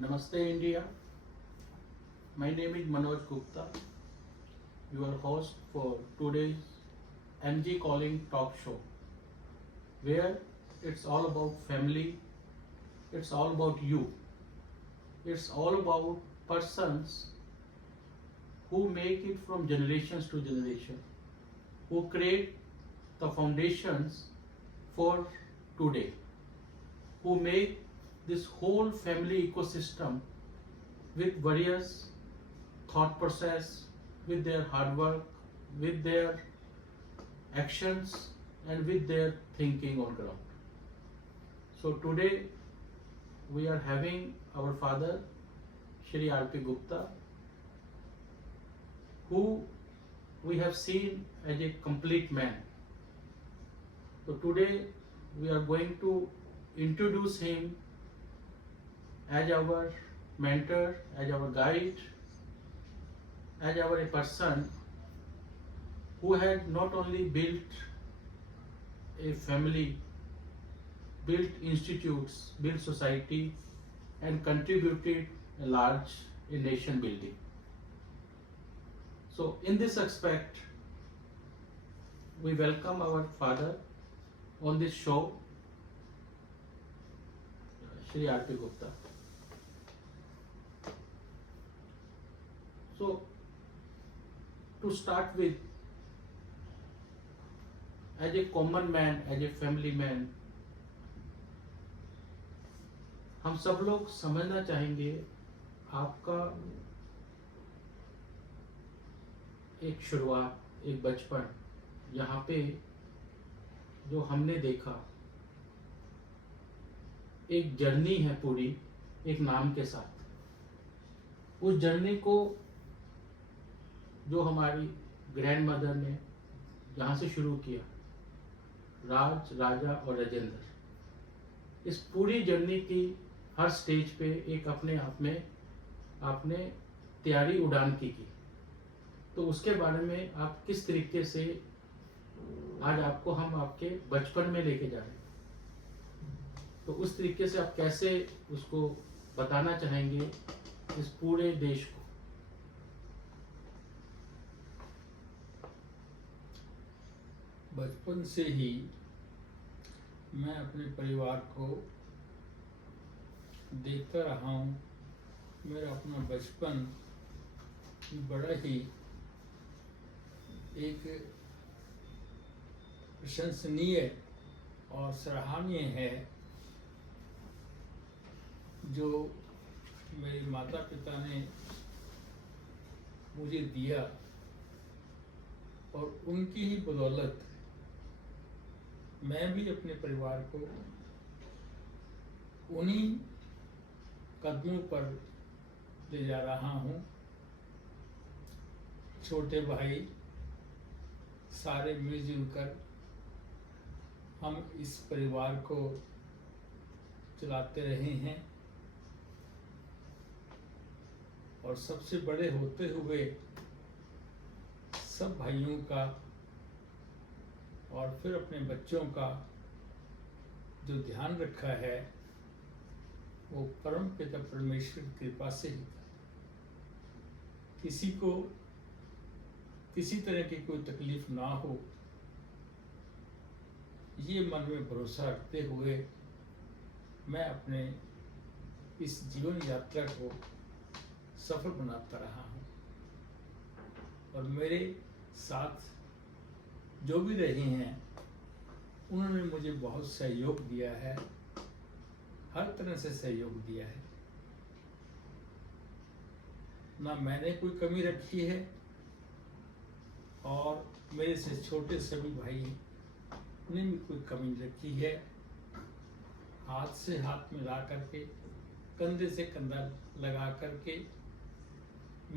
Namaste India. My name is Manoj Gupta, your host for today's MG Calling Talk Show, where it's all about family, it's all about you, it's all about persons who make it from generations to generation, who create the foundations for today, who make this whole family ecosystem with various thought process, with their hard work, with their actions, and with their thinking on ground. So today we are having our father, Shri R.P. Gupta, who we have seen as a complete man. So today we are going to introduce him as our mentor, as our guide, as our a person who had not only built a family, built institutes, built society, and contributed a large nation building. So in this aspect, we welcome our father on this show, Shri R.P. Gupta. So, to start with, as a common man, as a family man, हम सब लोग समझना चाहेंगे आपका एक शुरुआत, एक बचपन, यहाँ पे जो हमने देखा, एक जर्नी है पूरी, एक नाम के साथ। उस जर्नी को जो हमारी ग्रैंड मदर ने जहाँ से शुरू किया, राज, राजा और राजेंद्र, इस पूरी जर्नी की हर स्टेज पे एक अपने आप में आपने तैयारी उड़ान की। तो उसके बारे में आप किस तरीके से आज आपको हम आपके बचपन में लेके जा रहे हैं, तो उस तरीके से आप कैसे उसको बताना चाहेंगे इस पूरे देश को? बचपन से ही मैं अपने परिवार को देखता रहा हूँ। मेरा अपना बचपन बड़ा ही एक प्रशंसनीय और सराहनीय है, जो मेरे माता पिता ने मुझे दिया, और उनकी ही बदौलत मैं भी अपने परिवार को उन्हीं कदमों पर ले जा रहा हूँ। छोटे भाई सारे मिलजुल कर हम इस परिवार को चलाते रहे हैं, और सबसे बड़े होते हुए सब भाइयों का और फिर अपने बच्चों का जो ध्यान रखा है, वो परम पिता परमेश्वर की कृपा से ही। किसी को किसी तरह की कोई तकलीफ ना हो, ये मन में भरोसा रखते हुए मैं अपने इस जीवन यात्रा को सफल बनाता रहा हूँ। और मेरे साथ जो भी रहे हैं, उन्होंने मुझे बहुत सहयोग दिया है, हर तरह से सहयोग दिया है। ना मैंने कोई कमी रखी है, और मेरे से छोटे सभी भाई ने भी कोई कमी नहीं रखी है। हाथ से हाथ मिला करके, कंधे से कंधा लगा करके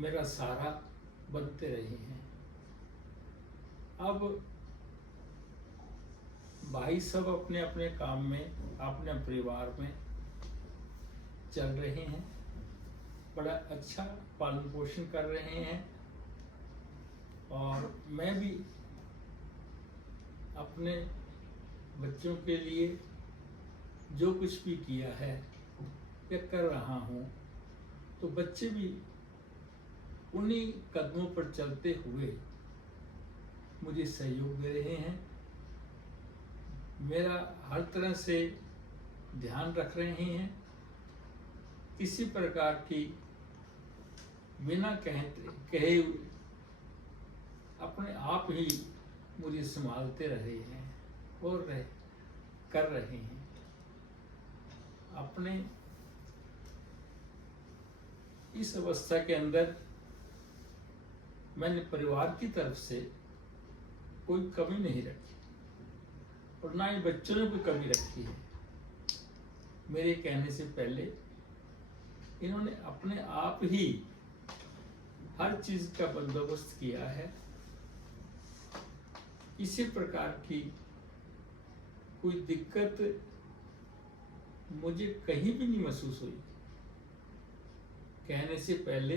मेरा सहारा बनते रहे हैं। अब भाई सब अपने अपने काम में, अपने परिवार में चल रहे हैं, बड़ा अच्छा पालन पोषण कर रहे हैं, और मैं भी अपने बच्चों के लिए जो कुछ भी किया है या कर रहा हूँ, तो बच्चे भी उन्हीं कदमों पर चलते हुए मुझे सहयोग दे रहे हैं, मेरा हर तरह से ध्यान रख रहे हैं। किसी प्रकार की बिना कहे हुए अपने आप ही मुझे संभालते रहे हैं और कर रहे हैं। अपने इस अवस्था के अंदर मैंने परिवार की तरफ से कोई कमी नहीं रखी और ना ही बच्चों ने कोई कमी रखी है। मेरे कहने से पहले इन्होंने अपने आप ही हर चीज का बंदोबस्त किया है। किसी प्रकार की कोई दिक्कत मुझे कहीं भी नहीं महसूस हुई। कहने से पहले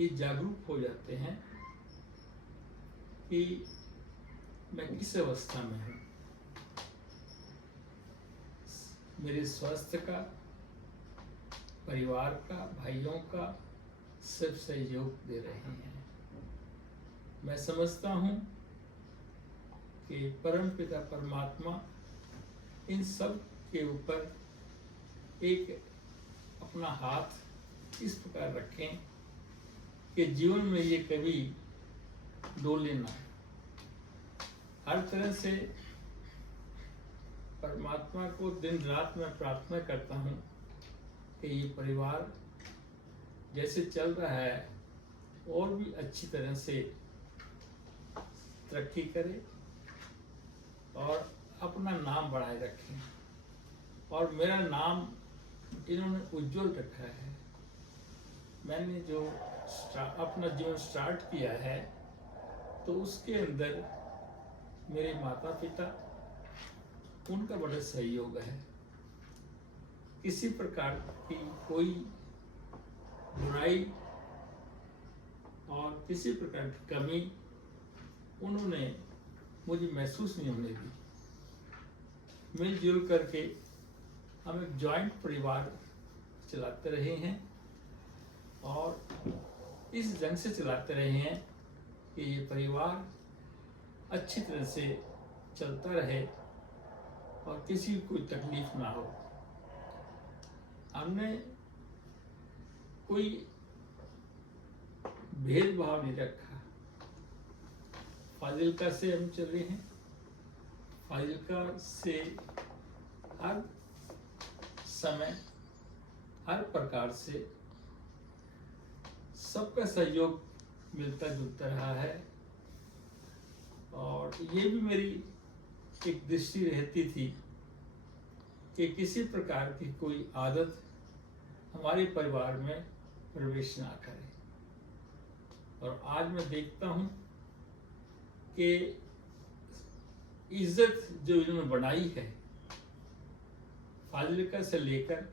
ये जागरूक हो जाते हैं कि मैं किस अवस्था में हूँ। मेरे स्वास्थ्य का, परिवार का, भाइयों का सब सहयोग दे रहे हैं। मैं समझता हूँ कि परम पिता परमात्मा इन सब के ऊपर एक अपना हाथ इस प्रकार रखें कि जीवन में ये कभी डोले ना। हर तरह से परमात्मा को दिन रात मैं प्रार्थना करता हूँ कि ये परिवार जैसे चल रहा है और भी अच्छी तरह से तरक्की करे और अपना नाम बढ़ाए रखें। और मेरा नाम इन्होंने उज्जवल रखा है। मैंने जो अपना जीवन स्टार्ट किया है तो उसके अंदर मेरे माता पिता, उनका बड़ा सहयोग है। किसी प्रकार की कोई बुराई और किसी प्रकार की कमी उन्होंने मुझे महसूस नहीं होने दी। मिलजुल करके हम एक जॉइंट परिवार चलाते रहे हैं और इस ढंग से चलाते रहे हैं कि ये परिवार अच्छी तरह से चलता रहे और किसी को कोई तकलीफ ना हो। हमने कोई भेदभाव नहीं रखा। फाजिल्का से हम चल रहे हैं। फाजिल्का से हर समय, हर प्रकार से सबका सहयोग मिलता जुलता रहा है। और ये भी मेरी एक दृष्टि रहती थी कि किसी प्रकार की कोई आदत हमारे परिवार में प्रवेश ना करे। और आज मैं देखता हूँ कि इज्जत जो इन्होंने बनाई है, फाजिल्का से लेकर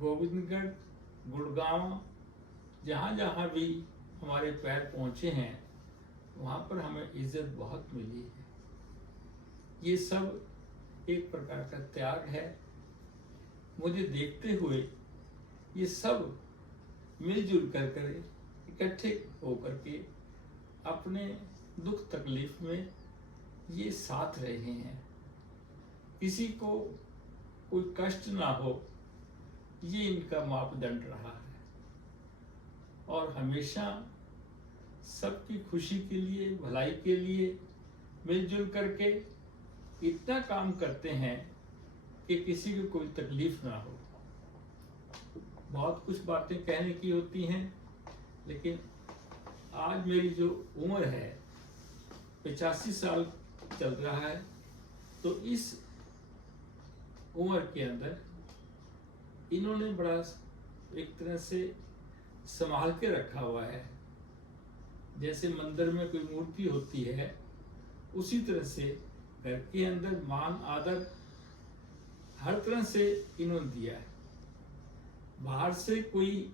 गोविंदगढ़, गुड़गांव, जहाँ जहाँ भी हमारे पैर पहुँचे हैं वहाँ पर हमें इज्जत बहुत मिली है। ये सब एक प्रकार का त्याग है। मुझे देखते हुए ये सब मिलजुल कर इकट्ठे होकर के अपने दुख तकलीफ में ये साथ रहे हैं। किसी को कोई कष्ट ना हो, ये इनका मापदंड रहा है। और हमेशा सबकी खुशी के लिए, भलाई के लिए मिलजुल करके इतना काम करते हैं कि किसी को कोई तकलीफ ना हो। बहुत कुछ बातें कहने की होती हैं, लेकिन आज मेरी जो उम्र है 85 साल चल रहा है, तो इस उम्र के अंदर इन्होंने बड़ा एक तरह से संभाल के रखा हुआ है। जैसे मंदिर में कोई मूर्ति होती है, उसी तरह से घर के अंदर मान आदर हर तरह से इन्होंने दिया है। बाहर से कोई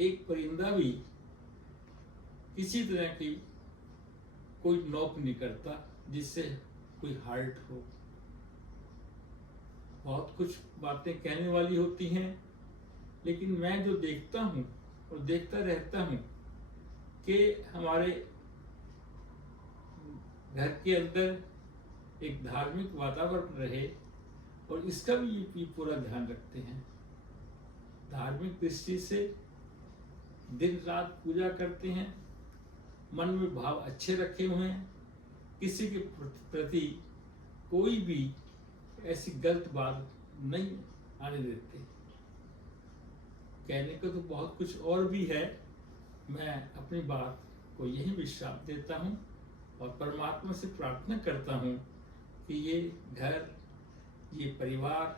एक परिंदा भी किसी तरह की कोई नोक नहीं करता जिससे कोई हर्ट हो। बहुत कुछ बातें कहने वाली होती हैं, लेकिन मैं जो देखता हूँ और देखता रहता हूँ कि हमारे घर के अंदर एक धार्मिक वातावरण रहे, और इसका भी ये पूरा ध्यान रखते हैं। धार्मिक दृष्टि से दिन रात पूजा करते हैं, मन में भाव अच्छे रखे हुए हैं, किसी के प्रति कोई भी ऐसी गलत बात नहीं आने देते। कहने को तो बहुत कुछ और भी है, मैं अपनी बात को यही विश्राम देता हूँ और परमात्मा से प्रार्थना करता हूँ कि ये घर, ये परिवार,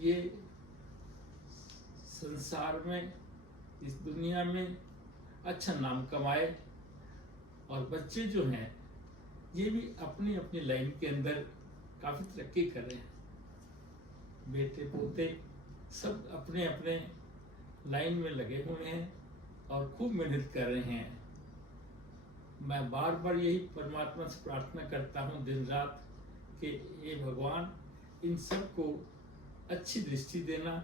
ये संसार में, इस दुनिया में अच्छा नाम कमाए, और बच्चे जो हैं ये भी अपनी अपनी लाइन के अंदर काफ़ी तरक्की कर रहे हैं। बेटे पोते सब अपने अपने लाइन में लगे हुए हैं और खूब मेहनत कर रहे हैं। मैं बार बार यही परमात्मा से प्रार्थना करता हूँ दिन रात कि ये भगवान इन सब को अच्छी दृष्टि देना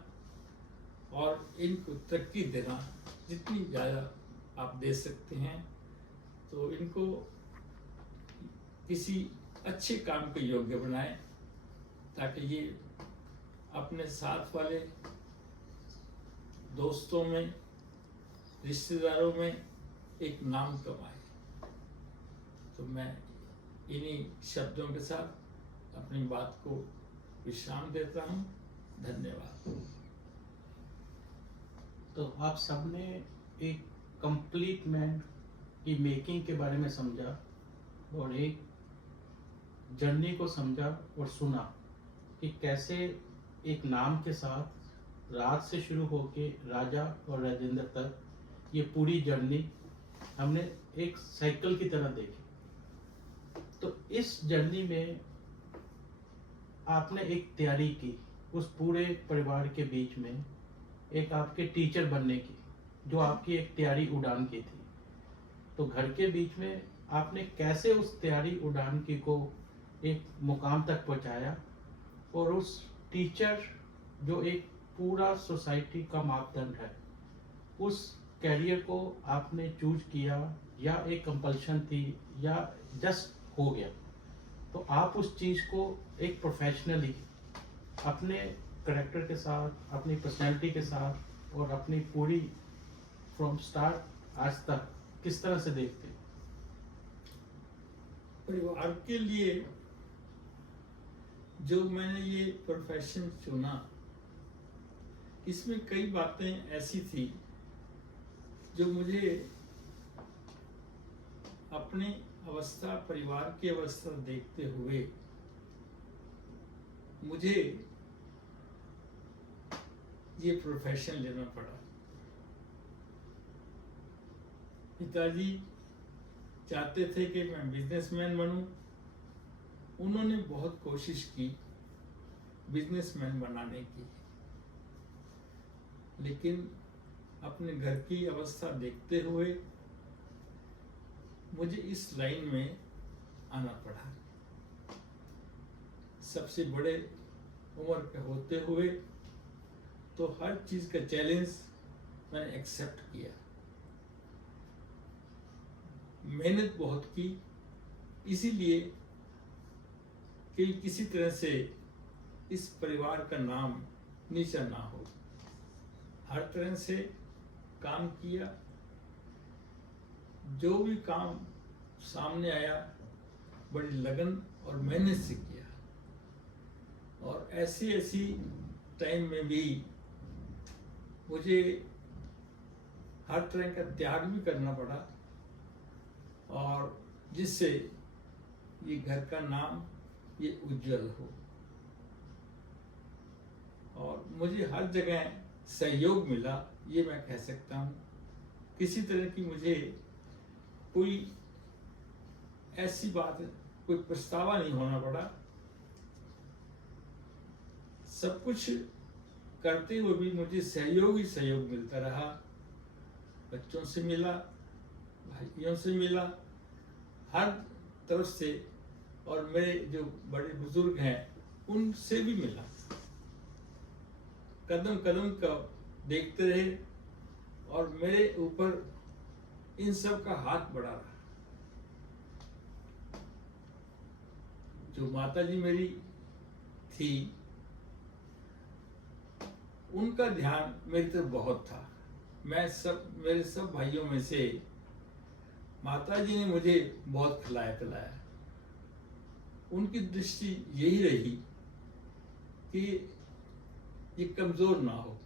और इनको तरक्की देना, जितनी ज़्यादा आप दे सकते हैं, तो इनको किसी अच्छे काम के योग्य बनाएं, ताकि ये अपने साथ वाले दोस्तों में, रिश्तेदारों में एक नाम कमाए। तो मैं इन्हीं शब्दों के साथ अपनी बात को विश्राम देता हूँ। धन्यवाद। तो आप सबने एक कंप्लीट मैन की मेकिंग के बारे में समझा और एक जर्नी को समझा और सुना कि कैसे एक नाम के साथ राज से शुरू होके राजा और राजेंद्र तक ये पूरी जर्नी हमने एक साइकिल की तरह देखी। तो इस जर्नी में आपने एक तैयारी की उस पूरे परिवार के बीच में, एक आपके टीचर बनने की, जो आपकी एक तैयारी उड़ान की थी। तो घर के बीच में आपने कैसे उस तैयारी उड़ान की को एक मुकाम तक पहुंचाया, और उस टीचर जो एक पूरा सोसाइटी का मापदंड है, उस कैरियर को आपने चूज किया, या एक कंपल्शन थी, या जस्ट हो गया। तो आप उस चीज़ को एक प्रोफेशनली अपने करेक्टर के साथ, अपनी पर्सनैलिटी के साथ और अपनी पूरी फ्रॉम स्टार्ट आज तक किस तरह से देखते हैं? परिवार के लिए जो मैंने ये प्रोफेशन चुना, इसमें कई बातें ऐसी थी जो मुझे अपनी अवस्था, परिवार की अवस्था देखते हुए मुझे ये प्रोफेशन लेना पड़ा। पिताजी चाहते थे कि मैं बिजनेसमैन बनूं। उन्होंने बहुत कोशिश की बिजनेसमैन बनाने की, लेकिन अपने घर की अवस्था देखते हुए मुझे इस लाइन में आना पड़ा। सबसे बड़े उम्र के होते हुए तो हर चीज़ का चैलेंज मैंने एक्सेप्ट किया, मेहनत बहुत की, इसीलिए कि किसी तरह से इस परिवार का नाम नीचा ना हो। हर तरह से काम किया, जो भी काम सामने आया बड़ी लगन और मेहनत से किया, और ऐसी टाइम में भी मुझे हर तरह का त्याग भी करना पड़ा, और जिससे ये घर का नाम ये उज्जवल हो। और मुझे हर जगह सहयोग मिला, ये मैं कह सकता हूँ। किसी तरह की मुझे कोई ऐसी बात, कोई पछतावा नहीं होना पड़ा। सब कुछ करते हुए भी मुझे सहयोग ही सहयोग मिलता रहा। बच्चों से मिला, भाइयों से मिला, हर तरफ से, और मेरे जो बड़े बुजुर्ग हैं उनसे भी मिला। कदम कदम का देखते रहे और मेरे ऊपर इन सब का हाथ बढ़ा रहा। जो माता जी मेरी थी, उनका ध्यान मेरी तरफ बहुत था। मेरे सब भाइयों में से माता जी ने मुझे बहुत खिलाया पिलाया। उनकी दृष्टि यही रही कि ये कमजोर ना हो।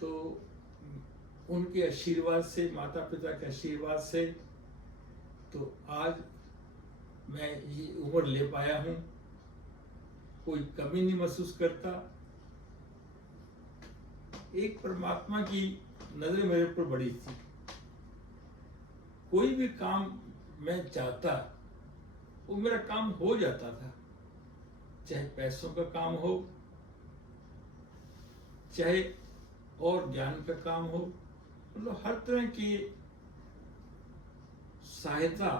तो उनके आशीर्वाद से, माता पिता के आशीर्वाद से, तो आज मैं ये उम्र ले पाया हूँ। कोई कमी नहीं महसूस करता। एक परमात्मा की नजर मेरे ऊपर बड़ी थी। कोई भी काम मैं चाहता, वो मेरा काम हो जाता था। चाहे पैसों का काम हो, चाहे और ज्ञान का काम हो, मतलब हर तरह की सहायता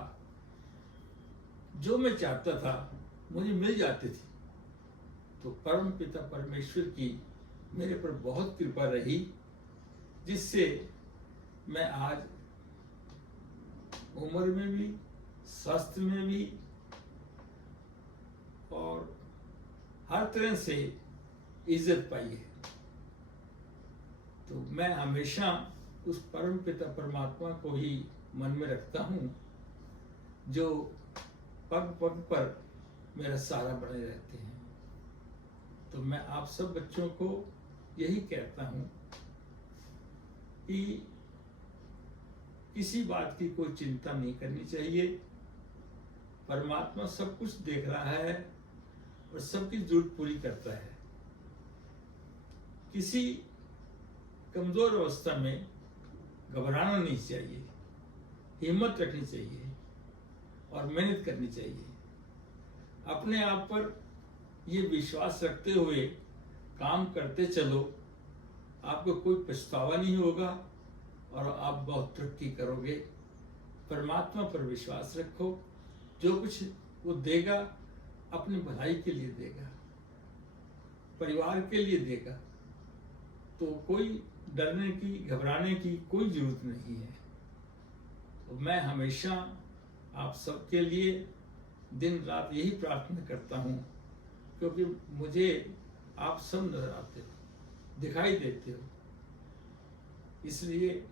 जो मैं चाहता था मुझे मिल जाती थी। तो परम पिता परमेश्वर की मेरे पर बहुत कृपा रही, जिससे मैं आज उम्र में भी, स्वास्थ्य में भी और हर तरह से इज्जत पाई है। तो मैं हमेशा उस परम पिता परमात्मा को ही मन में रखता हूँ, जो पग पग पर मेरा सहारा बने रहते हैं। तो मैं आप सब बच्चों को यही कहता हूँ कि किसी बात की कोई चिंता नहीं करनी चाहिए। परमात्मा सब कुछ देख रहा है और सबकी जरूरत पूरी करता है। किसी कमजोर अवस्था में घबराना नहीं चाहिए, हिम्मत रखनी चाहिए और मेहनत करनी चाहिए। अपने आप पर ये विश्वास रखते हुए काम करते चलो, आपको कोई पछतावा नहीं होगा और आप बहुत तरक्की करोगे। परमात्मा पर विश्वास रखो, जो कुछ वो देगा अपनी भलाई के लिए देगा, परिवार के लिए देगा। तो कोई डरने की, घबराने की कोई जरूरत नहीं है। तो मैं हमेशा आप सबके लिए दिन रात यही प्रार्थना करता हूँ, क्योंकि मुझे आप सब नजर आते हो, दिखाई देते हो। इसलिए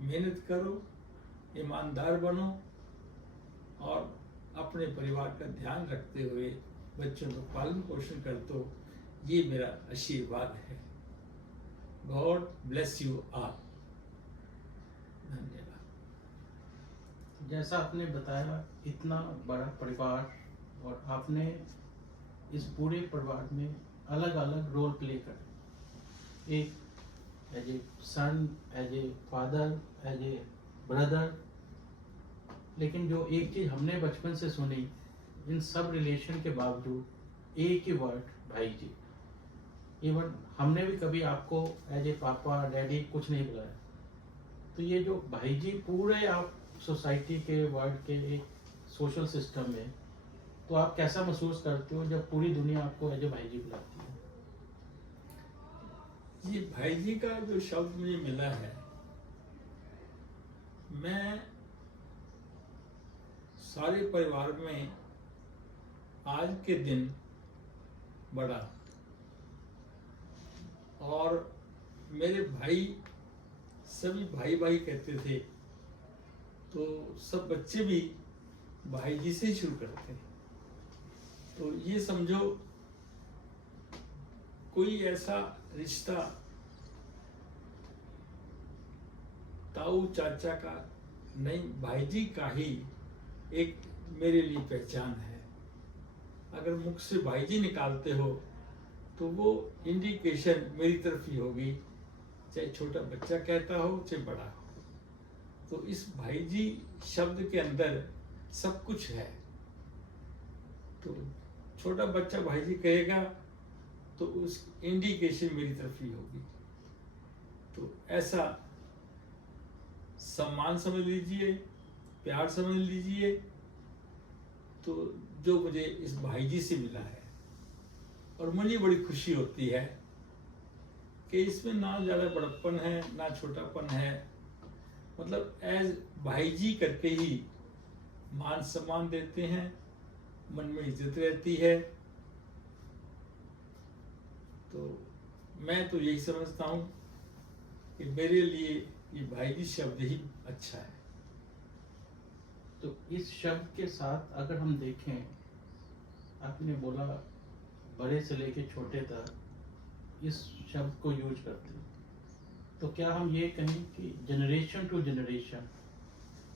मेहनत करो, ईमानदार बनो और अपने परिवार का ध्यान रखते हुए बच्चों का पालन पोषण करते हो। ये मेरा आशीर्वाद है। God bless you all. धन्यवाद। जैसा आपने बताया, इतना बड़ा परिवार और आपने इस पूरे परिवार में अलग अलग रोल प्ले करे। एक as a son, as a father, as a brother. लेकिन जो एक चीज़ हमने बचपन से सुनी, इन सब रिलेशन के बावजूद एक ही वर्ड, भाई जी। इवन हमने भी कभी आपको एज ए पापा, डैडी कुछ नहीं बुलाया। तो ये जो भाई जी पूरे आप सोसाइटी के, वर्ल्ड के एक सोशल सिस्टम में, तो आप कैसा महसूस करते हो जब पूरी दुनिया आपको एज ए भाई जी बुलाती है? ये भाई जी का जो शब्द मुझे मिला है, मैं सारे परिवार में आज के दिन बड़ा, और मेरे भाई सभी भाई भाई कहते थे, तो सब बच्चे भी भाई जी से ही शुरू करते हैं। तो ये समझो कोई ऐसा रिश्ता ताऊ चाचा का नहीं, भाई जी का ही एक मेरे लिए पहचान है। अगर मुख से भाई जी निकालते हो तो वो इंडिकेशन मेरी तरफ ही होगी, चाहे छोटा बच्चा कहता हो चाहे बड़ा हो। तो इस भाई जी शब्द के अंदर सब कुछ है। तो छोटा बच्चा भाई जी कहेगा तो उस इंडिकेशन मेरी तरफ ही होगी। तो ऐसा सम्मान समझ लीजिए, प्यार समझ लीजिए, तो जो मुझे इस भाई जी से मिला है। और मुझे बड़ी खुशी होती है कि इसमें ना ज़्यादा बड़प्पन है ना छोटापन है, मतलब एज भाई जी करके ही मान सम्मान देते हैं, मन में इज्जत रहती है। तो मैं तो यही समझता हूँ कि मेरे लिए ये भाई जी शब्द ही अच्छा है। तो इस शब्द के साथ अगर हम देखें, आपने बोला बड़े से लेके छोटे तक इस शब्द को यूज करते हैं, तो क्या हम ये कहें कि जनरेशन टू जनरेशन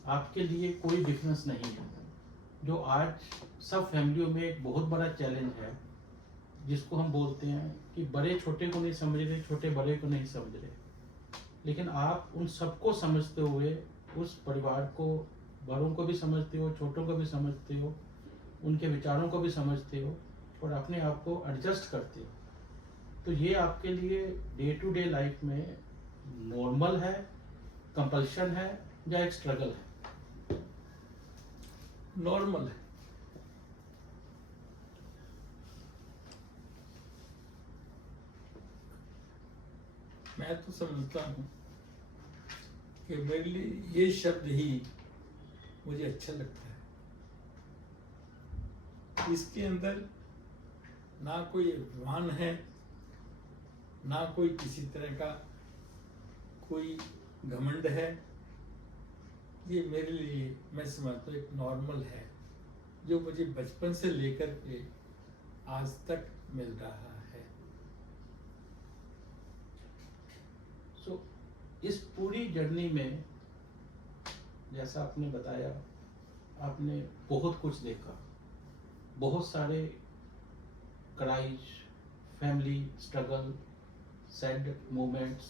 आपके लिए कोई डिफरेंस नहीं है? जो आज सब फैमिलियों में एक बहुत बड़ा चैलेंज है, जिसको हम बोलते हैं कि बड़े छोटे को नहीं समझ रहे, छोटे बड़े को नहीं समझ रहे, लेकिन आप उन सबको समझते हुए उस परिवार को, बड़ों को भी समझते हो, छोटों को भी समझते हो, उनके विचारों को भी समझते हो और अपने आप को एडजस्ट करते हो। तो ये आपके लिए डे टू डे लाइफ में नॉर्मल है, कंपल्शन है या एक स्ट्रगल है? नॉर्मल है। मैं तो समझता हूँ कि मेरे लिए ये शब्द ही मुझे अच्छा लगता है। इसके अंदर ना कोई अभिमान है, ना कोई किसी तरह का कोई घमंड है। ये मेरे लिए, मैं समझता हूँ, एक नॉर्मल है जो मुझे बचपन से लेकर के आज तक मिल रहा है। सो इस पूरी जर्नी में, जैसा आपने बताया, आपने बहुत कुछ देखा, बहुत सारे cries, family struggle, sad moments,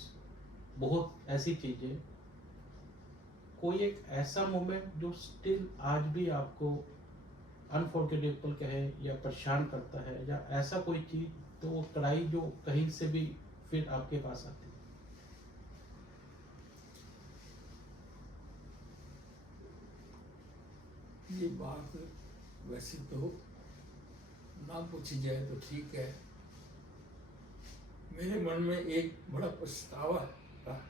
बहुत ऐसी चीज़ें। कोई एक ऐसा मोमेंट जो स्टिल आज भी आपको अनफॉरगेटेबल कहे या परेशान करता है, या ऐसा कोई चीज़, तो वो क्राई जो कहीं से भी फिर आपके पास आती है? ये बात वैसे तो ना पूछी जाए तो ठीक है। मेरे मन में एक बड़ा पछतावा था।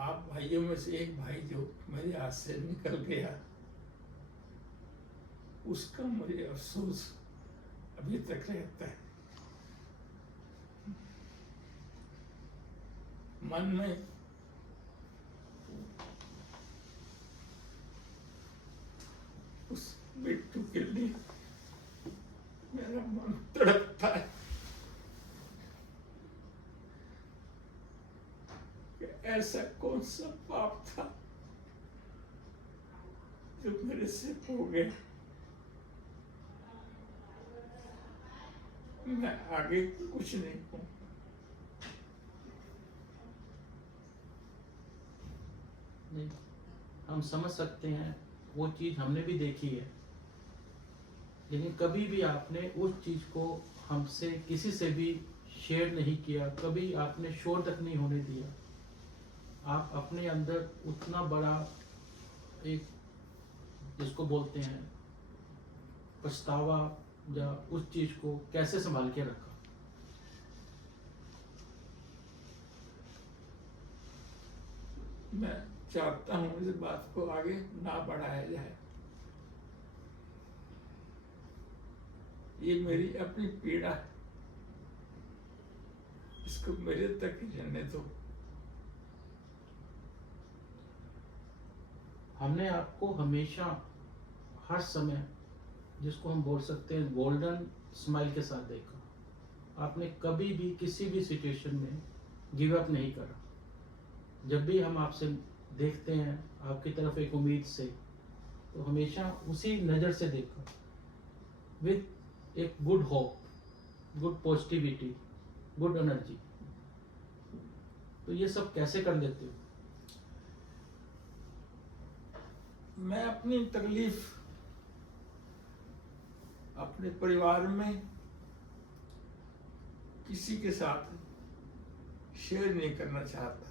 आप भाइयों में से एक भाई जो मेरे हाथ से निकल गया, उसका मुझे अफसोस अभी तक रहता है। मन में उस बिट्टू के लिए मेरा मन तड़पता है कि ऐसा कौन सा पाप था जो मेरे से हो गया। मैं आगे कुछ नहीं कहूँ। नहीं, हम समझ सकते हैं, वो चीज़ हमने भी देखी है, लेकिन कभी भी आपने उस चीज़ को हमसे किसी से भी शेयर नहीं किया, कभी आपने शोर तक नहीं होने दिया। आप अपने अंदर उतना बड़ा एक, जिसको बोलते हैं पछतावा, या उस चीज़ को कैसे संभाल के रखा? मैं चाहता हूँ इस बात को आगे ना बढ़ाया जाए। ये मेरी अपनी पीड़ा है, इसको मेरे तक ही रहने दो। हमने आपको हमेशा, हर समय, जिसको हम बोल सकते हैं गोल्डन स्माइल के साथ देखा। आपने कभी भी किसी भी सिचुएशन में गिव अप नहीं करा। जब भी हम आपसे देखते हैं आपकी तरफ एक उम्मीद से, तो हमेशा उसी नज़र से देखा, विथ एक good hope, good positivity, good energy. तो ये सब कैसे कर लेते हो? मैं अपनी तकलीफ अपने परिवार में किसी के साथ शेयर नहीं करना चाहता।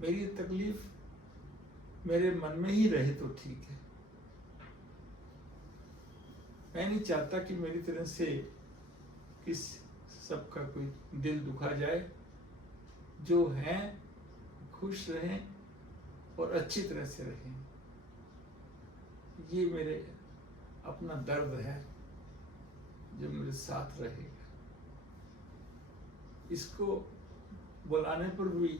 मेरी तकलीफ मेरे मन में ही रहे तो ठीक है। मैं नहीं चाहता कि मेरी तरफ से किस सबका कोई दिल दुखा जाए। जो हैं खुश रहें और अच्छी तरह से रहें। ये मेरे अपना दर्द है जो मेरे साथ रहेगा। इसको बुलाने पर भी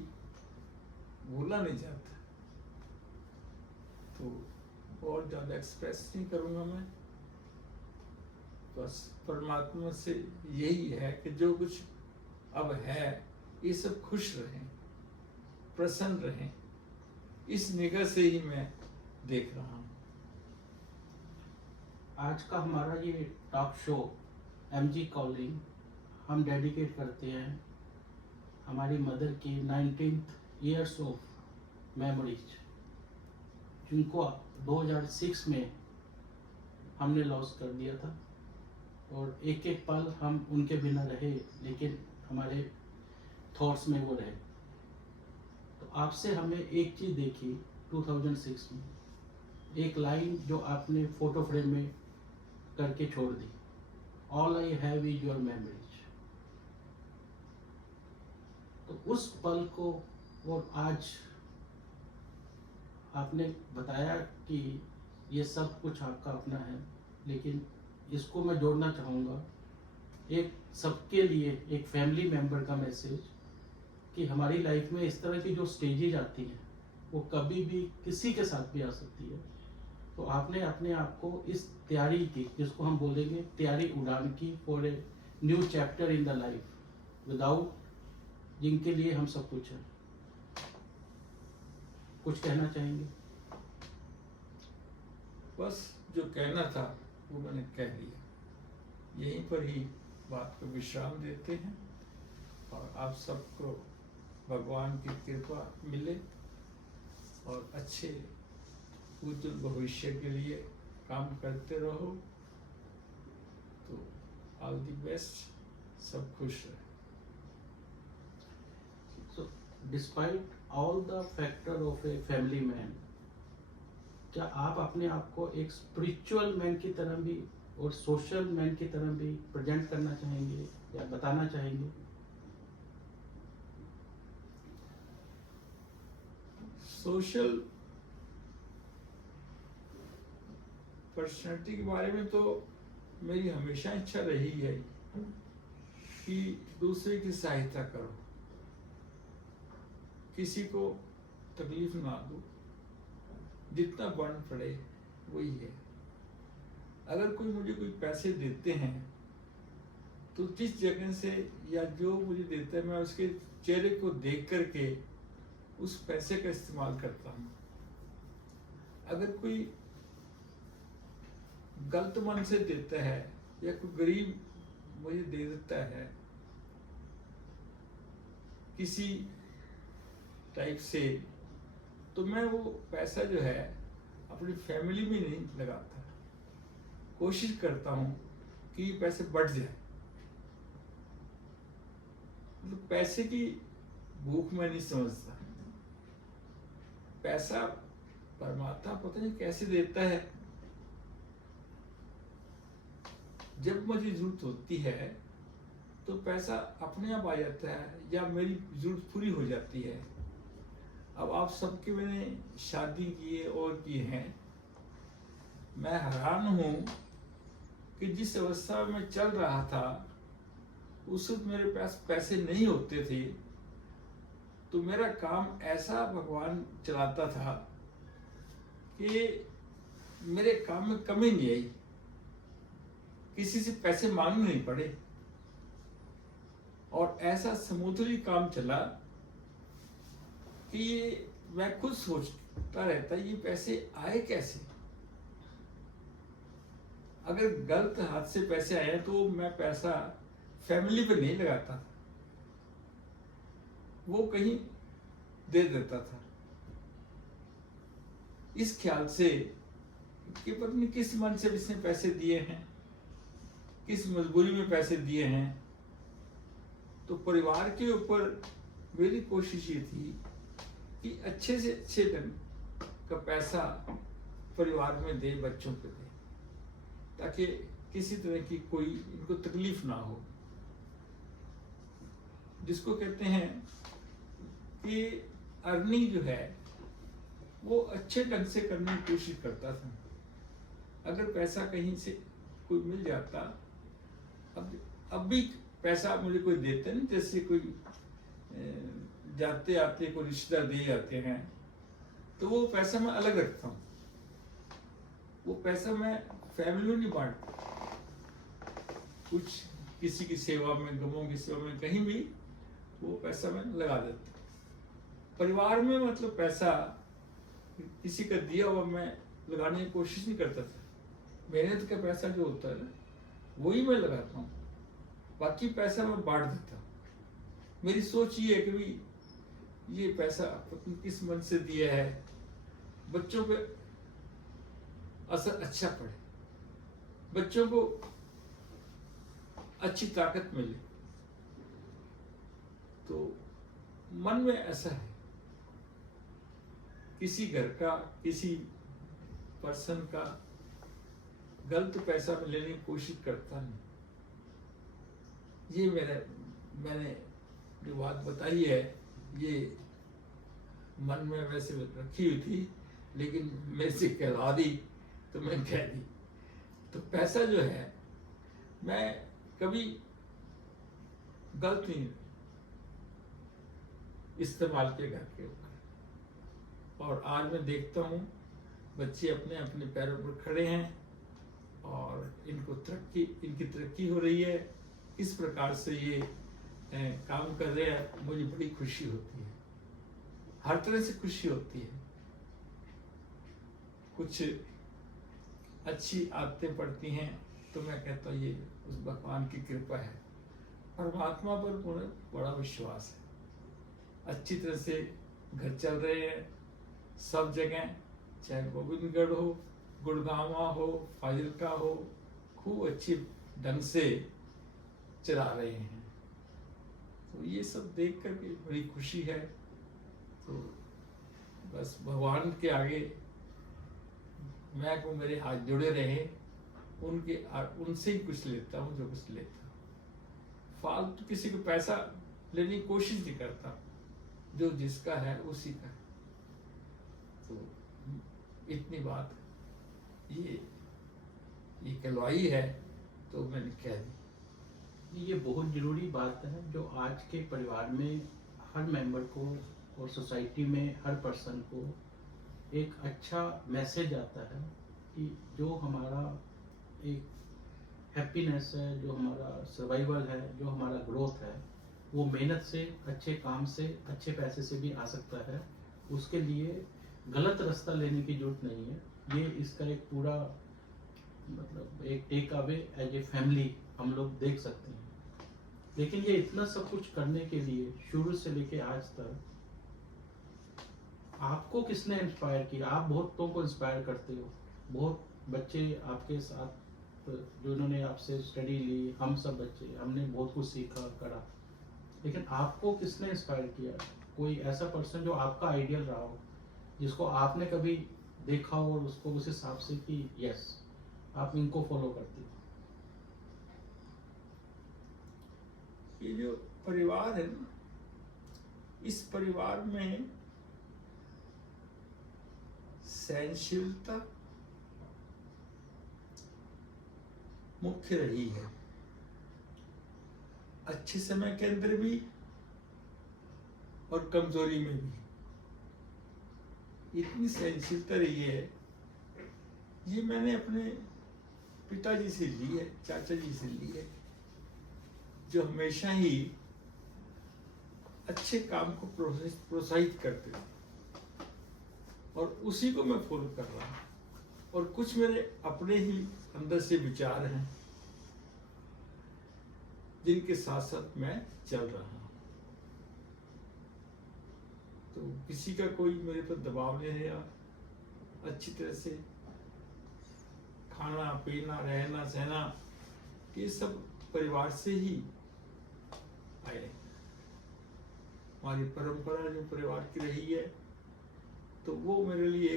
भूला नहीं जाता। तो और ज़्यादा एक्सप्रेस नहीं करूँगा मैं। बस परमात्मा से यही है कि जो कुछ अब है ये सब खुश रहें, प्रसन्न रहें। इस निगाह से ही मैं देख रहा हूँ। आज का हमारा ये टॉक शो MG कॉलिंग हम डेडिकेट करते हैं हमारी मदर की 19th ईयर्स ऑफ मेमोरीज, जिनको 2006 में हमने लॉस कर दिया था। और एक एक पल हम उनके बिना रहे, लेकिन हमारे थॉट्स में वो रहे। तो आपसे हमें एक चीज़ देखी 2006 में, एक लाइन जो आपने फोटो फ्रेम में करके छोड़ दी, all I have is your memories. तो उस पल को और आज आपने बताया कि ये सब कुछ आपका अपना है, लेकिन इसको मैं जोड़ना चाहूँगा एक सबके लिए, एक फैमिली मेंबर का मैसेज कि हमारी लाइफ में इस तरह की जो स्टेजेज आती हैं वो कभी भी किसी के साथ भी आ सकती है। तो आपने अपने आप को इस तैयारी की, जिसको हम बोलेंगे तैयारी उड़ान की, for a new chapter in the life, without जिनके लिए हम सब कुछ हैं। कुछ कहना चाहेंगे? बस जो कहना था वो मैंने कह दिया। यहीं पर ही बात को विश्राम देते हैं और आप सबको भगवान की कृपा मिले और अच्छे उज्जवल भविष्य के लिए काम करते रहो। तो ऑल द बेस्ट, सब खुश रहे। So, despite all the factor of a family man, क्या आप अपने आप को एक स्पिरिचुअल मैन की तरह भी और सोशल मैन की तरह भी प्रेजेंट करना चाहेंगे या बताना चाहेंगे? सोशल पर्सनैलिटी के बारे में तो मेरी हमेशा इच्छा रही है कि दूसरे की सहायता करो, किसी को तकलीफ ना दो, जितना बन पड़े वही है। अगर कोई मुझे कोई पैसे देते हैं तो जिस जगह से या जो मुझे देता है मैं उसके चेहरे को देख करके उस पैसे का इस्तेमाल करता हूँ। अगर कोई गलत मन से देता है या कोई गरीब मुझे दे देता है किसी टाइप से, तो मैं वो पैसा जो है अपनी फैमिली में नहीं लगाता। कोशिश करता हूँ कि ये पैसे बढ़ जाए। मतलब पैसे की भूख मैं नहीं समझता। पैसा परमात्मा पता नहीं कैसे देता है। जब मुझे जरूरत होती है तो पैसा अपने आप आ जाता है या मेरी जरूरत पूरी हो जाती है। अब आप सबके मैंने शादी किए और किए हैं। मैं हैरान हूँ कि जिस अवस्था में चल रहा था उस वक्त मेरे पास पैसे नहीं होते थे, तो मेरा काम ऐसा भगवान चलाता था कि मेरे काम में कमी नहीं आई, किसी से पैसे मांगने नहीं पड़े और ऐसा स्मूथली काम चला कि ये मैं खुद सोचता रहता ये पैसे आए कैसे। अगर गलत हाथ से पैसे आए तो मैं पैसा फैमिली पे नहीं लगाता था, वो कहीं दे देता था इस ख्याल से कि पता नहीं किस मन से इसने पैसे दिए हैं, किस मजबूरी में पैसे दिए हैं। तो परिवार के ऊपर मेरी कोशिश ये थी कि अच्छे से अच्छे ढंग का पैसा परिवार में दे, बच्चों को दे, ताकि किसी तरह की कोई इनको तकलीफ ना हो। जिसको कहते हैं कि अर्निंग जो है वो अच्छे ढंग से करने की कोशिश करता था। अगर पैसा कहीं से कोई मिल जाता, अब भी पैसा मुझे कोई देते नहीं, जैसे कोई जाते आते कोई रिश्तेदार दे जाते हैं, तो वो पैसा मैं अलग रखता हूँ। वो पैसा मैं फैमिली में नहीं बांटता, कुछ किसी की सेवा में, गमों की सेवा में, कहीं भी वो पैसा मैं लगा देता हूँ। परिवार में मतलब पैसा किसी का दिया हुआ मैं लगाने की कोशिश नहीं करता था। मेहनत का पैसा जो होता है वही मैं लगाता हूँ, बाकी पैसा मैं बांट देता हूँ। मेरी सोच ये है कि भाई ये पैसा किस मन से दिया है, बच्चों पे असर अच्छा पड़े, बच्चों को अच्छी ताकत मिले। तो मन में ऐसा है, किसी घर का, किसी पर्सन का गलत पैसा में लेने की कोशिश करता नहीं। ये मैंने जो बात बताई है, ये मन में वैसे रखी हुई थी, लेकिन मेरे से कहला दी तो मैंने कह दी। तो पैसा जो है मैं कभी गलत नहीं इस्तेमाल के घर के ऊपर। और आज मैं देखता हूँ बच्चे अपने अपने पैरों पर खड़े हैं और इनकी तरक्की हो रही है। इस प्रकार से ये काम कर रहे हैं, मुझे बड़ी खुशी होती है, हर तरह से खुशी होती है। कुछ अच्छी आदतें पड़ती हैं तो मैं कहता हूँ ये उस भगवान की कृपा है। परमात्मा पर मुझे बड़ा विश्वास है। अच्छी तरह से घर चल रहे हैं सब जगह, चाहे गोविंदगढ़ हो, गुड़गांवा हो, फाजिल्का हो, खूब अच्छी ढंग से चला रहे हैं। तो ये सब देख करके बड़ी खुशी है। तो बस भगवान के आगे मैं को मेरे हाथ जुड़े रहे, उनसे ही कुछ लेता हूँ जो कुछ लेता हूँ। फालतू किसी को पैसा लेने की कोशिश नहीं करता, जो जिसका है उसी का। तो इतनी बात ये कहलवाई है तो मैंने कह दी। ये बहुत ज़रूरी बात है जो आज के परिवार में हर मेंबर को और सोसाइटी में हर पर्सन को एक अच्छा मैसेज आता है कि जो हमारा एक हैप्पीनेस है, जो हमारा सर्वाइवल है, जो हमारा ग्रोथ है, वो मेहनत से, अच्छे काम से, अच्छे पैसे से भी आ सकता है। उसके लिए गलत रास्ता लेने की जरूरत नहीं है। ये इसका एक पूरा मतलब एक take away as a family हम लोग देख सकते हैं। लेकिन ये इतना सब कुछ करने के लिए शुरू से लेके आज तक आपको किसने इंस्पायर किया? आप बहुतों को इंस्पायर करते हो, बहुत बच्चे आपके साथ जो इन्होंने आपसे स्टडी ली, हम सब बच्चे हमने बहुत कुछ सीखा करा, लेकिन आपको किसने इंस्पायर किया? कोई ऐसा पर्सन जो आपका आइडियल रहा हो, जिसको आपने कभी देखा हो और उसको उस हिसाब से कि यस आप इनको फॉलो करते हो। ये जो परिवार है ना, इस परिवार में सहनशीलता मुख्य रही है। अच्छे समय के अंदर भी और कमजोरी में भी इतनी सहनशीलता रही है। ये मैंने अपने पिताजी से ली है, चाचा जी से ली है, जो हमेशा ही अच्छे काम को प्रोत्साहित करते थे और उसी को मैं फॉलो कर रहा हूँ। और कुछ मेरे अपने ही अंदर से विचार हैं जिनके साथ साथ मैं चल रहा हूँ। तो किसी का कोई मेरे पर दबाव नहीं रहा। अच्छी तरह से खाना पीना, रहना सहना, ये सब परिवार से ही आए। हमारी परंपरा जो परिवार की रही है, तो वो मेरे लिए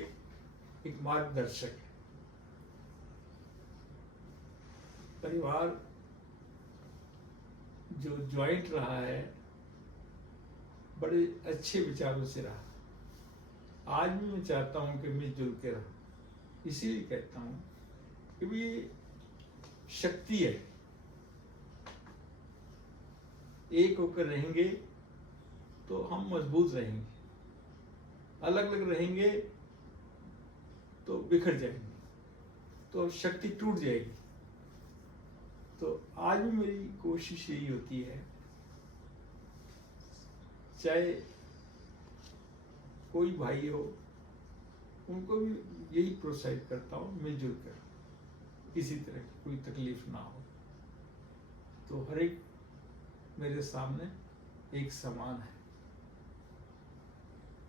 एक मार्गदर्शक है। परिवार जो ज्वाइंट रहा है बड़े अच्छे विचारों से रहा। आज भी मैं चाहता हूँ कि मिलजुल के रहो। इसीलिए कहता हूँ कि ये शक्ति है, एक होकर रहेंगे तो हम मजबूत रहेंगे, अलग अलग रहेंगे तो बिखर जाएंगे, तो शक्ति टूट जाएगी। तो आज भी मेरी कोशिश यही होती है, चाहे कोई भाई हो उनको भी यही प्रोत्साहित करता हूँ, मिलजुल कर, किसी तरह की कोई तकलीफ ना हो। तो हर एक मेरे सामने एक समान है,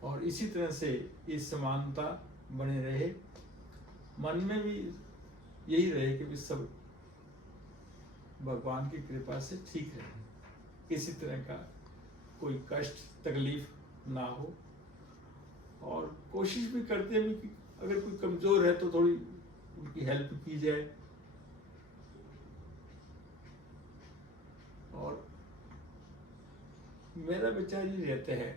और इसी तरह से ये समानता बने रहे, मन में भी यही रहे कि भी सब भगवान की कृपा से ठीक रहे, किसी तरह का कोई कष्ट तकलीफ ना हो। और कोशिश भी करते हैं कि अगर कोई कमजोर है तो थोड़ी उनकी हेल्प की जाए। और मेरा विचार ये रहता है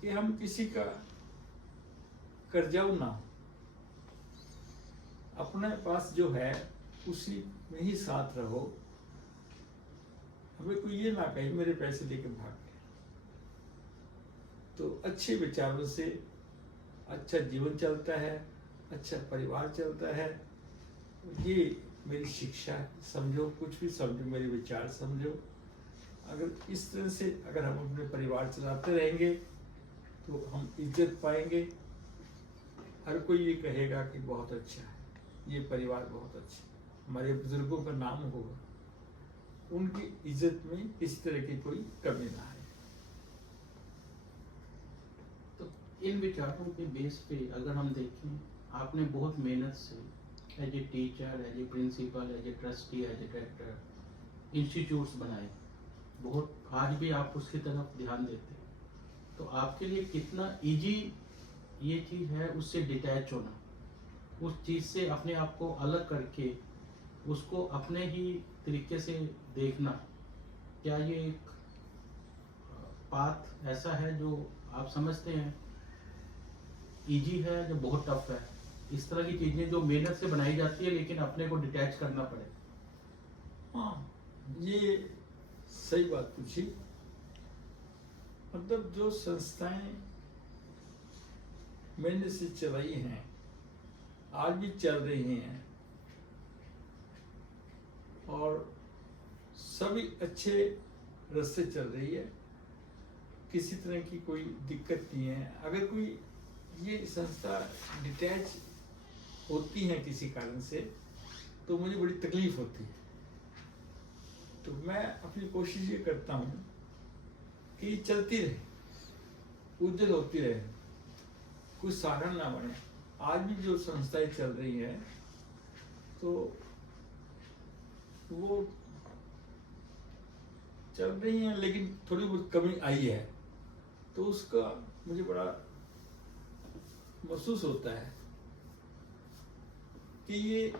कि हम किसी का कर्जाऊ ना हो, अपने पास जो है उसी में ही साथ रहो। हमें कोई ये ना कहे मेरे पैसे लेके भाग गए। तो अच्छे विचारों से अच्छा जीवन चलता है, अच्छा परिवार चलता है। ये मेरी शिक्षा है। समझो, कुछ भी समझो, मेरे विचार समझो। अगर इस तरह से अगर हम अपने परिवार चलाते रहेंगे तो हम इज्जत पाएंगे। हर कोई ये कहेगा कि बहुत अच्छा है, ये परिवार बहुत अच्छा है, हमारे बुजुर्गों का नाम होगा, उनकी इज्जत में किसी तरह की कोई कमी ना आए। तो इन विचारों के बेस पे अगर हम देखें, आपने बहुत मेहनत से as a teacher, as a principal, as a trustee, as a director institutes बनाए, बहुत आज भी आप उसकी तरफ ध्यान देते हैं। तो आपके लिए कितना इजी ये चीज़ है उससे डिटैच होना, उस चीज़ से अपने आप को अलग करके उसको अपने ही तरीके से देखना। क्या ये एक पाथ ऐसा है जो आप समझते हैं इजी है, जो बहुत टफ है? इस तरह की चीज़ें जो मेहनत से बनाई जाती है लेकिन अपने को डिटैच करना पड़े। हाँ, ये सही बात पूछी। मतलब जो संस्थाएं मैंने से चलाई हैं, आज भी चल रही हैं, और सभी अच्छे रास्ते चल रही है, किसी तरह की कोई दिक्कत नहीं है। अगर कोई ये संस्था डिटैच होती है किसी कारण से तो मुझे बड़ी तकलीफ होती है। तो मैं अपनी कोशिश ये करता हूँ कि चलती रहे, उज्जवल होती रहे, कोई साधन ना बने। आज भी जो संस्थाएं चल रही हैं तो वो चल रही हैं, लेकिन थोड़ी बहुत कमी आई है, तो उसका मुझे बड़ा महसूस होता है कि ये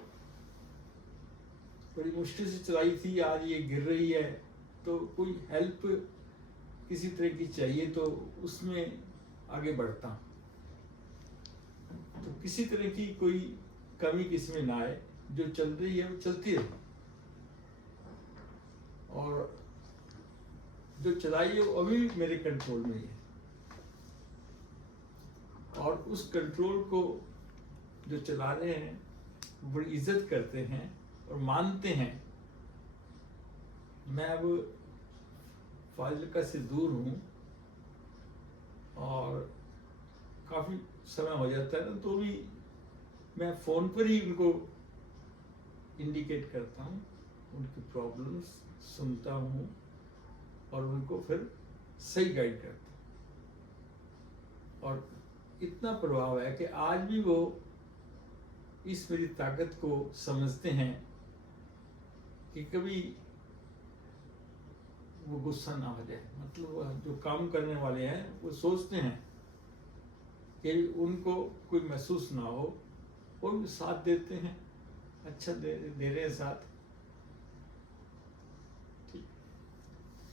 बड़ी मुश्किल से चलाई थी, आज ये गिर रही है। तो कोई हेल्प किसी तरह की चाहिए तो उसमें आगे बढ़ता हूँ। तो किसी तरह की कोई कमी किसमें ना आए, जो चल रही है वो चलती रहे, और जो चलाई है वो अभी मेरे कंट्रोल में ही है। और उस कंट्रोल को जो चला रहे हैं वो बड़ी इज्जत करते हैं और मानते हैं। मैं अब फाजिलका से दूर हूँ और काफ़ी समय हो जाता है ना, तो भी मैं फ़ोन पर ही उनको इंडिकेट करता हूँ, उनकी प्रॉब्लम्स सुनता हूँ और उनको फिर सही गाइड करता हूँ। और इतना प्रभाव है कि आज भी वो इस मेरी ताकत को समझते हैं कि कभी वो गुस्सा ना हो जाए। मतलब जो काम करने वाले हैं वो सोचते हैं कि उनको कोई महसूस ना हो, वो भी साथ देते हैं, अच्छा दे रहे हैं साथ।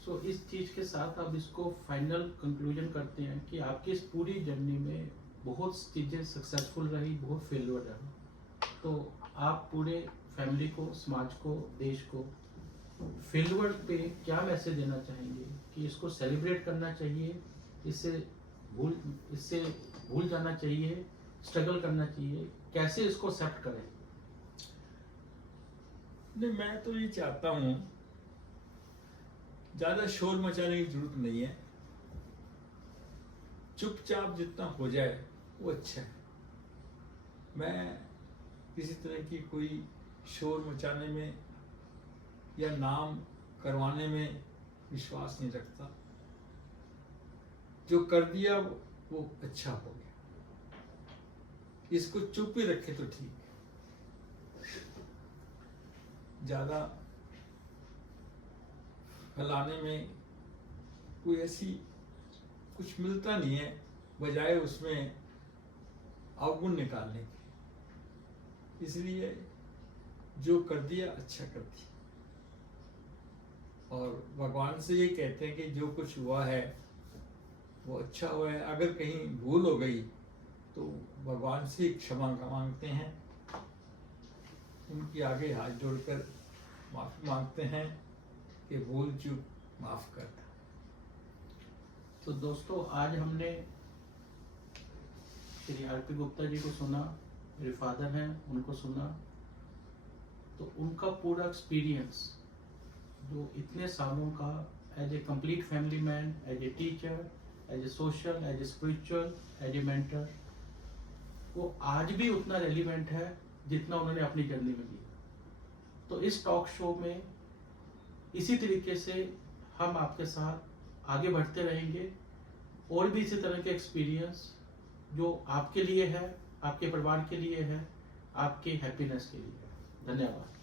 सो इस चीज़ के साथ अब इसको फाइनल कंक्लूजन करते हैं कि आपकी इस पूरी जर्नी में बहुत चीज़ें सक्सेसफुल रही, बहुत फेलियर रहा। तो आप पूरे फैमिली को, समाज को, देश को फेलियर पे क्या मैसेज देना चाहेंगे कि इसको सेलिब्रेट करना चाहिए, इससे भूल जाना चाहिए, स्ट्रगल करना चाहिए, कैसे इसको एक्सेप्ट करें? नहीं, मैं तो ये चाहता हूँ ज़्यादा शोर मचाने की जरूरत नहीं है। चुपचाप जितना हो जाए वो अच्छा है। मैं किसी तरह की कोई शोर मचाने में या नाम करवाने में विश्वास नहीं रखता। जो कर दिया वो अच्छा हो गया, इसको चुप ही रखे तो ठीक है। ज़्यादा फैलाने में कोई ऐसी कुछ मिलता नहीं है, बजाय उसमें अवगुण निकालने के। इसलिए जो कर दिया अच्छा कर दिया, और भगवान से ये कहते हैं कि जो कुछ हुआ है वो अच्छा हुआ है। अगर कहीं भूल हो गई तो भगवान से क्षमा मांगते हैं, उनके आगे हाथ जोड़कर माफी मांगते हैं कि भूल चूक माफ कर। तो दोस्तों, आज हमने श्री आर.पी. गुप्ता जी को सुना, मेरे फादर हैं, उनको सुना। तो उनका पूरा एक्सपीरियंस जो इतने सालों का as a complete family man, as a teacher, as a social, as a spiritual, as a mentor, वो आज भी उतना रेलिवेंट है जितना उन्होंने अपनी जर्नी में दिया। तो इस टॉक शो में इसी तरीके से हम आपके साथ आगे बढ़ते रहेंगे, और भी इसी तरह के एक्सपीरियंस जो आपके लिए है, आपके परिवार के लिए है, आपके हैप्पीनेस के लिए है। धन्यवाद।